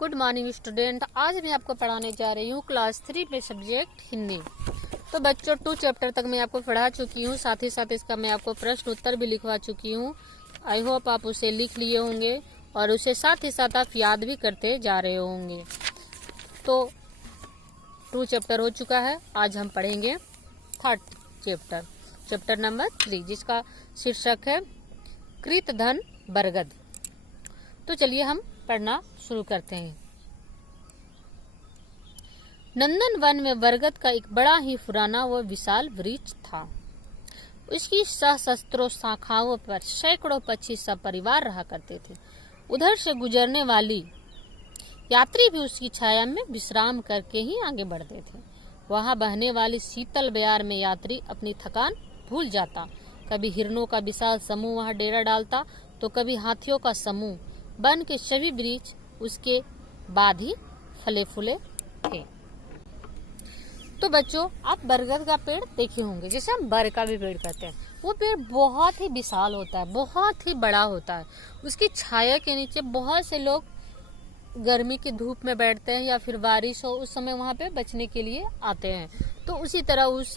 Good morning student. आज मैं आपको पढ़ाने जा रही हूँ क्लास 3 में सब्जेक्ट हिंदी। तो बच्चों 2 चैप्टर तक मैं आपको पढ़ा चुकी हूँ, साथ ही साथ इसका मैं आपको प्रश्न उत्तर भी लिखवा चुकी हूँ। आई होप आप उसे लिख लिए होंगे और उसे साथ ही साथ आप याद भी करते जा रहे होंगे। तो 2 चैप्टर हो चुका है। आज हम पढ़ेंगे 3rd चैप्टर, चैप्टर नंबर 3, जिसका शीर्षक है कृत धन बरगद। तो चलिए हम पढ़ना शुरू करते हैं। नंदन वन में बरगद का एक बड़ा ही पुराना व विशाल वृक्ष था। उसकी सहस्त्रों शाखाओं पर सैकड़ों पक्षी सपरिवार रहा करते थे। उधर से गुजरने वाली यात्री भी उसकी छाया में विश्राम करके ही आगे बढ़ते थे। वहां बहने वाली शीतल बयार में यात्री अपनी थकान भूल जाता। कभी हिरणों का विशाल समूह वहां डेरा डालता, तो कभी हाथियों का समूह। वन के सभी वृक्ष उसके बाद ही फले फूले थे। तो बच्चों, आप बरगद का पेड़ देखे होंगे, जिसे हम बर का भी पेड़ कहते हैं। वो पेड़ बहुत ही विशाल होता है, बहुत ही बड़ा होता है। उसकी छाया के नीचे बहुत से लोग गर्मी की धूप में बैठते हैं या फिर बारिश हो उस समय वहां पे बचने के लिए आते हैं। तो उसी तरह उस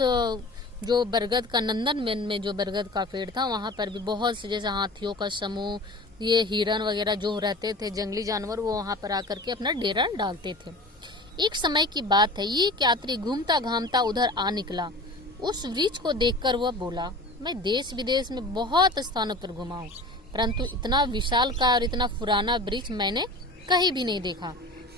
जो बरगद का नंदन वन में जो बरगद का पेड़ था, वहां पर भी बहुत से जैसे हाथियों का समूह, ये हिरन वगैरह जो रहते थे, जंगली जानवर, वो वहां पर आकर के अपना डेरा डालते थे। एक समय की बात है, ये यात्री घूमता घामता उधर आ निकला। उस वृक्ष को देखकर वह बोला, मैं देश विदेश में बहुत स्थानों पर घुमा हूँ, परंतु इतना विशाल का और इतना पुराना वृक्ष मैंने कहीं भी नहीं देखा।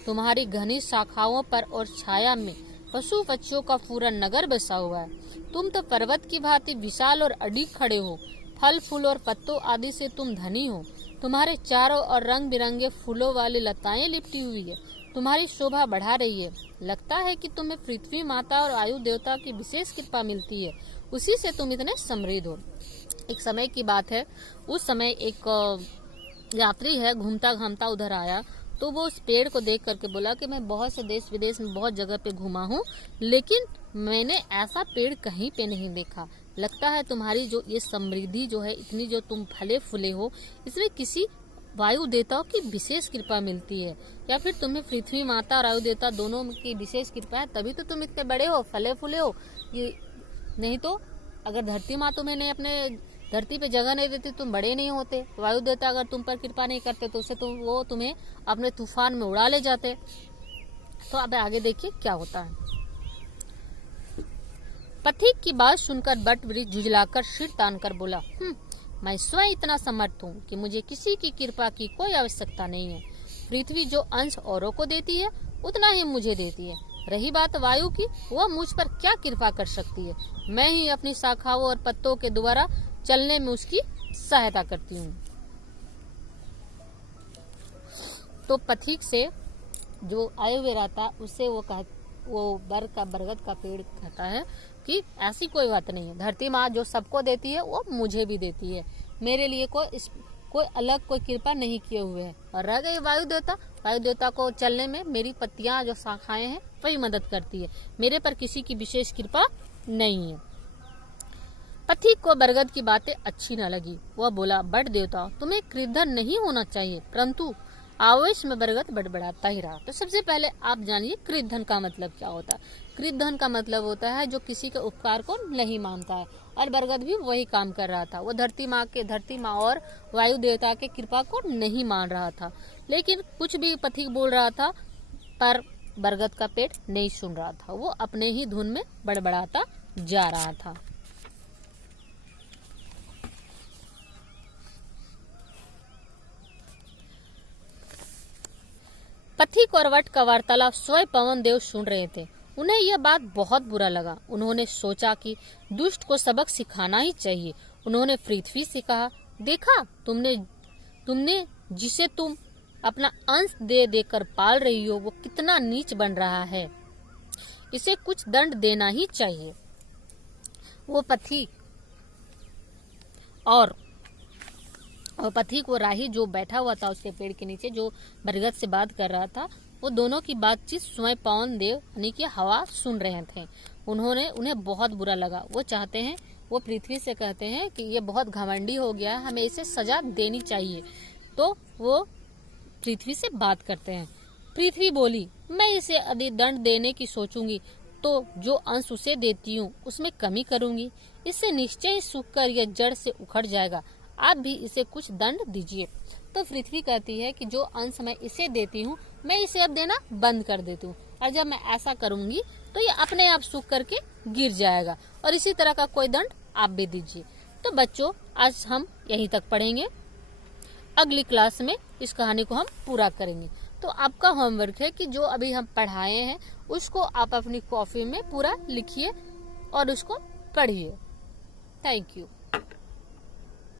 तुम्हारी घनी शाखाओं पर और छाया में पशु पक्षियों का पूरा नगर बसा हुआ है। तुम तो पर्वत की भांति विशाल और अडिग खड़े हो। फल फूल और पत्तों आदि से तुम धनी हो। तुम्हारे चारों और रंग बिरंगे फूलों वाली लताएं लिपटी हुई है। तुम्हारी शोभा बढ़ा रही है। लगता है कि तुम्हें पृथ्वी माता और आयु देवता की विशेष कृपा मिलती है, उसी से तुम इतने समृद्ध हो। एक समय की बात है, उस समय एक यात्री है घूमता घामता उधर आया, तो वो उस पेड़ को देख करके बोला कि मैं बहुत से देश विदेश में बहुत जगह पे घूमा हूँ, लेकिन मैंने ऐसा पेड़ कहीं पे नहीं देखा। लगता है तुम्हारी जो ये समृद्धि जो है, इतनी जो तुम फले फूले हो, इसमें किसी वायु देवताओं की विशेष कृपा मिलती है, या फिर तुम्हें पृथ्वी माता और वायु देवता दोनों की विशेष कृपा है, तभी तो तुम इतने बड़े हो, फले फूले हो। ये नहीं तो अगर धरती माँ तुम्हें नहीं अपने धरती पे जगह नहीं देती, तुम बड़े नहीं होते। वायु देवता अगर तुम पर कृपा नहीं करते तो उसे वो तुम्हें अपने तूफान में उड़ा ले जाते। तो अब आगे देखिए क्या होता है। पथिक की बात सुनकर बट वृक्ष झुझलाकर सिर तानकर बोला, मैं स्वयं इतना समर्थ हूँ कि मुझे किसी की कृपा की कोई आवश्यकता नहीं है। पृथ्वी जो अंश औरों को देती है, उतना ही मुझे देती है। रही बात वायु की, वह मुझ पर क्या कृपा कर सकती है। मैं ही अपनी शाखाओं और पत्तों के द्वारा चलने में उसकी सहायता करती हूँ। तो पथिक से जो आए हुए रहता, उससे वो बरगद का पेड़ कहता है कि ऐसी कोई बात नहीं है। धरती माँ जो सबको देती है, वो मुझे भी देती है। मेरे लिए कोई अलग कोई कृपा नहीं किए हुए है। और रह गई वायु देवता को चलने में मेरी पत्तियां जो शाखाएं हैं, वही मदद करती है। मेरे पर किसी की विशेष कृपा नहीं है। पथिक को बरगद की बातें अच्छी न लगी। वह बोला, बट देवता, तुम्हें कृतधन नहीं होना चाहिए। परंतु आवेश में बरगद बड़बड़ाता ही रहा। तो सबसे पहले आप जानिए कृतधन का मतलब क्या होता है। कृतधन का मतलब होता है जो किसी के उपकार को नहीं मानता है, और बरगद भी वही काम कर रहा था। वो धरती माँ और वायु देवता के कृपा को नहीं मान रहा था, लेकिन कुछ भी पथिक बोल रहा था, पर बरगद का पेड़ नहीं सुन रहा था। वो अपने ही धुन में बड़बड़ाता जा रहा था। पथिक और वट का वार्तालाप स्वयं पवन देव सुन रहे थे। उन्हें यह बात बहुत बुरा लगा। उन्होंने सोचा कि दुष्ट को सबक सिखाना ही चाहिए। उन्होंने पृथ्वी से कहा, देखा तुमने जिसे तुम अपना अंश दे देकर पाल रही हो, वो कितना नीच बन रहा है। इसे कुछ दंड देना ही चाहिए। वो पथिक वो राही जो बैठा हुआ था उसके पेड़ के नीचे, जो बरगद से बात कर रहा था, वो दोनों की बातचीत स्वयं पवन देव यानी कि हवा सुन रहे थे। उन्हें बहुत बुरा लगा। वो चाहते हैं, वो पृथ्वी से कहते हैं कि ये बहुत घमंडी हो गया है, हमें इसे सजा देनी चाहिए। तो वो पृथ्वी से बात करते हैं। पृथ्वी बोली, मैं इसे यदि दंड देने की सोचूंगी तो जो अंश उसे देती हूँ उसमें कमी करूंगी। इससे निश्चय ही सूखकर यह जड़ से उखड़ जाएगा। आप भी इसे कुछ दंड दीजिए। तो पृथ्वी कहती है कि जो अंश मैं इसे देती हूँ मैं इसे अब देना बंद कर देती हूँ, और जब मैं ऐसा करूंगी तो ये अपने आप सूख करके गिर जाएगा, और इसी तरह का कोई दंड आप भी दीजिए। तो बच्चों, आज हम यहीं तक पढ़ेंगे। अगली क्लास में इस कहानी को हम पूरा करेंगे। तो आपका होमवर्क है कि जो अभी हम पढ़ाए हैं उसको आप अपनी कॉपी में पूरा लिखिए और उसको पढ़िए। Thank you.